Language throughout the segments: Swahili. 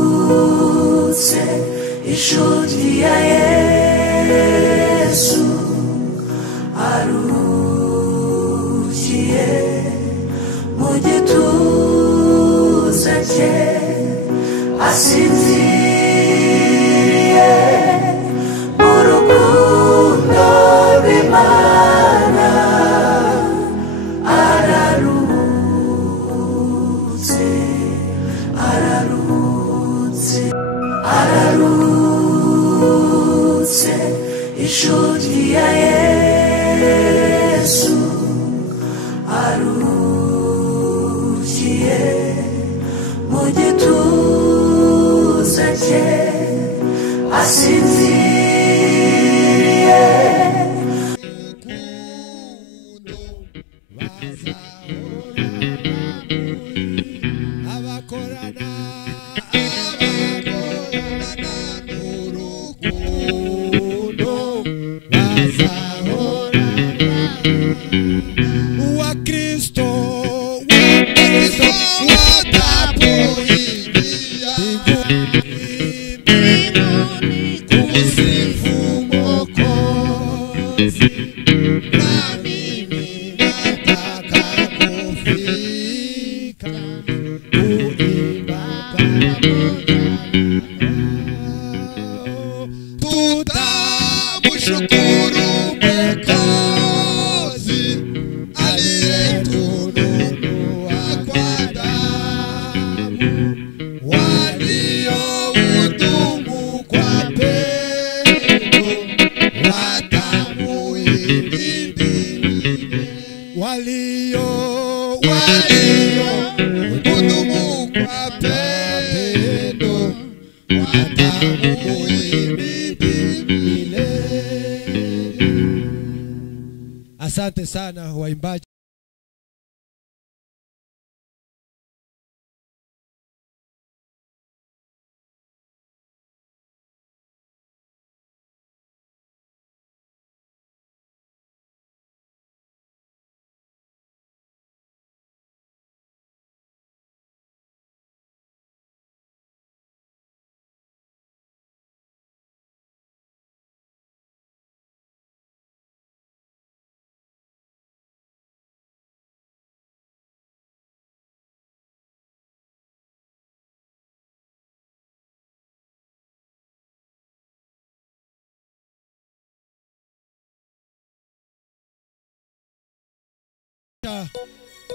ararutse inshuti ya Yesu arukiye mu gituza cye asinziriye mu rukundo rw'Imana ararutse inshuti ya Yesu arukiye mu gituza cye asinziriye Asante sana waimbaji.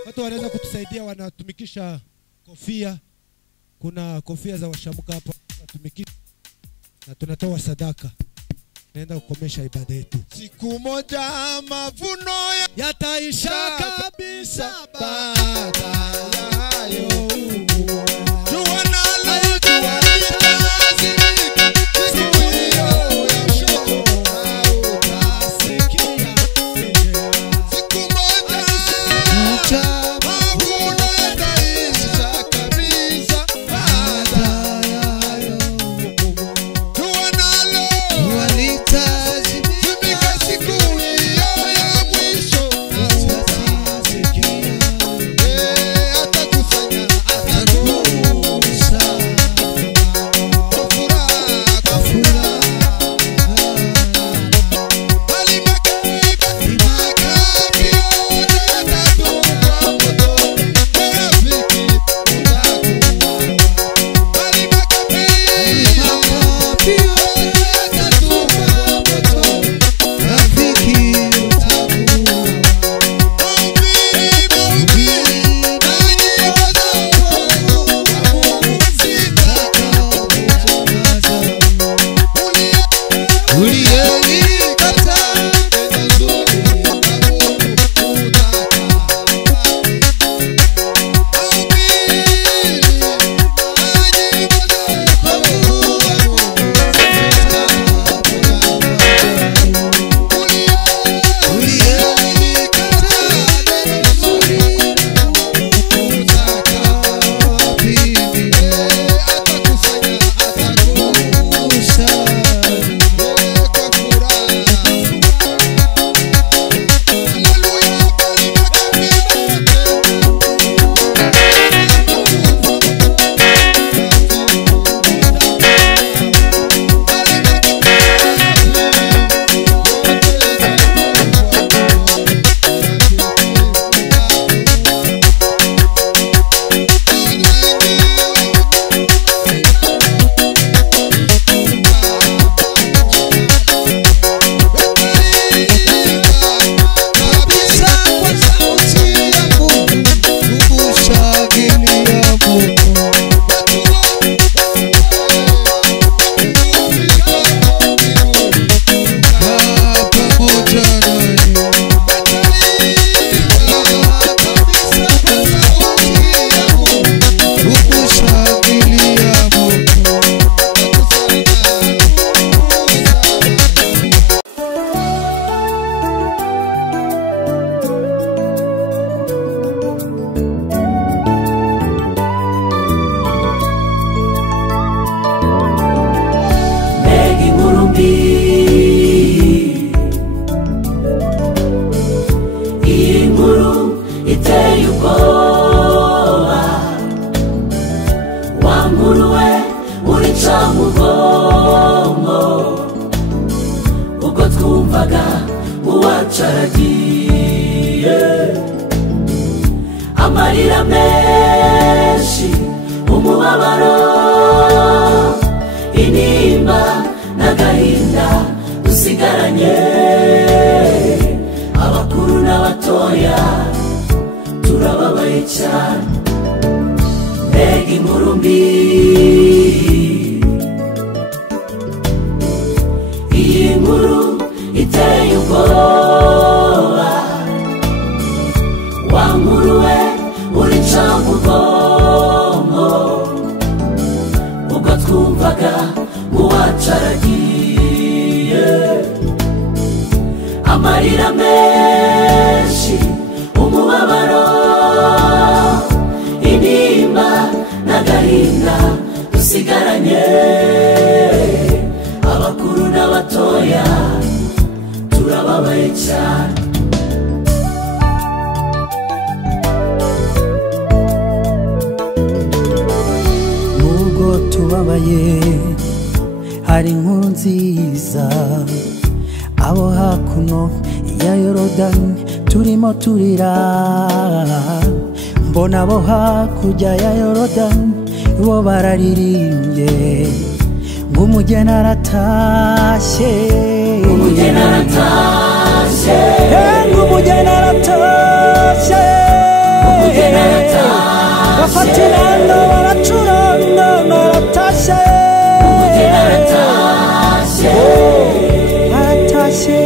Watu wanaweza kutusaidia, wanatumikisha kofia. Kuna kofia za washamuka hapa tunatumikisha na tunatoa sadaka. Naenda kukomesha ibada yetu. Siku moja mavuno yataisha kabisa baada ya hayo. uwacaragiye amarira menshi umubabaro intimba n'agahinda dusigaranye abakuru n'abatoya turababaye cyane mbega inkuru mbi iyi nkuru iteye ubwoba wa nkuru we uri cambugongo ubwo twumvaga uwacaragiye amarira menshi umubabaro intimba n'agahinda dusigaranye abakuru n'abatoya turababaye cyane nubwo tubabaye hari inkuru nziza abo hakuno ya Yorodani turimo turira mbona abo hakurya ya Yorodani bo bararirimbye ngo umugeni aratashye umugeni aratashye ngo umugeni aratashye umugeni aratashye bafata inanga baracuranga aratashye umugeni aratashye aratashye